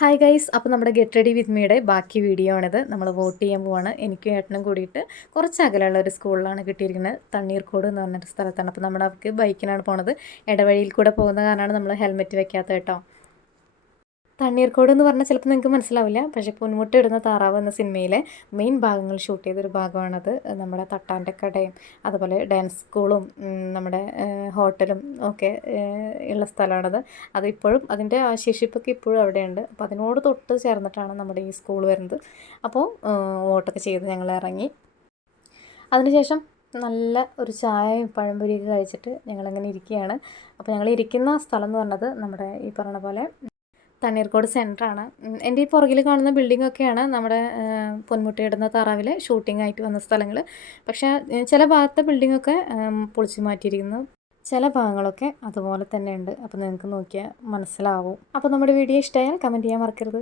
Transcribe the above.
Hi guys, അപ്പോൾ നമ്മുടെ get ready with മീയുടെ ബാക്കി വീഡിയോ ആണിത്. നമ്മൾ വോട്ട് ചെയ്യാൻ പോവാണ്. എനിക്കും ഏട്ടനും കൂടിയിട്ട് കുറച്ച് അകലെയുള്ള ഒരു സ്കൂളിലാണ് കിട്ടിയിരിക്കുന്നത്. തണ്ണീർക്കോട് എന്ന് പറഞ്ഞൊരു സ്ഥലത്താണ്. അപ്പോൾ നമ്മുടെ അവർക്ക് ബൈക്കിനാണ് പോണത്. ഇടവഴിയിൽ കൂടെ പോകുന്ന കാരണമാണ് നമ്മൾ ഹെൽമെറ്റ് വെക്കാത്തത് കേട്ടോ. തണ്ണീർക്കോട് എന്ന് പറഞ്ഞാൽ ചിലപ്പോൾ നിങ്ങൾക്ക് മനസ്സിലാവില്ല, പക്ഷേ പൊന്മുട്ടയിടുന്ന താറാവ് എന്ന സിനിമയിലെ മെയിൻ ഭാഗങ്ങൾ ഷൂട്ട് ചെയ്തൊരു ഭാഗമാണത്. നമ്മുടെ തട്ടാൻ്റെ കടയും അതുപോലെ ഡാൻസ് സ്കൂളും നമ്മുടെ ഹോട്ടലും ഒക്കെ ഉള്ള സ്ഥലമാണത്. അതിപ്പോഴും അതിൻ്റെ ശേഷിപ്പൊക്കെ ഇപ്പോഴും അവിടെയുണ്ട്. അപ്പോൾ അതിനോട് തൊട്ട് ചേർന്നിട്ടാണ് നമ്മുടെ ഈ സ്കൂൾ വരുന്നത്. അപ്പോൾ വോട്ടൊക്കെ ചെയ്ത് ഞങ്ങൾ ഇറങ്ങി. അതിനുശേഷം നല്ല ഒരു ചായയും പഴംപൊരിയൊക്കെ കഴിച്ചിട്ട് ഞങ്ങളങ്ങനെ ഇരിക്കുകയാണ്. അപ്പോൾ ഞങ്ങൾ ഇരിക്കുന്ന സ്ഥലം എന്ന് പറഞ്ഞത് നമ്മുടെ ഈ പറഞ്ഞ പോലെ തണ്ണീർക്കോട് സെൻറ്ററാണ്. എൻ്റെ ഈ പുറകിൽ കാണുന്ന ബിൽഡിങ്ങൊക്കെയാണ് നമ്മുടെ പൊന്മുട്ടയിടുന്ന താറാവിലെ ഷൂട്ടിംഗ് ആയിട്ട് വന്ന സ്ഥലങ്ങൾ. പക്ഷേ ചില ഭാഗത്തെ ബിൽഡിങ്ങൊക്കെ പൊളിച്ചു മാറ്റിയിരിക്കുന്നു. ചില ഭാഗങ്ങളൊക്കെ അതുപോലെ തന്നെ ഉണ്ട്. അപ്പോൾ നിങ്ങൾക്ക് നോക്കിയാൽ മനസ്സിലാവും. അപ്പോൾ നമ്മുടെ വീഡിയോ ഇഷ്ടമായാൽ കമൻറ്റ് ചെയ്യാൻ മറക്കരുത്.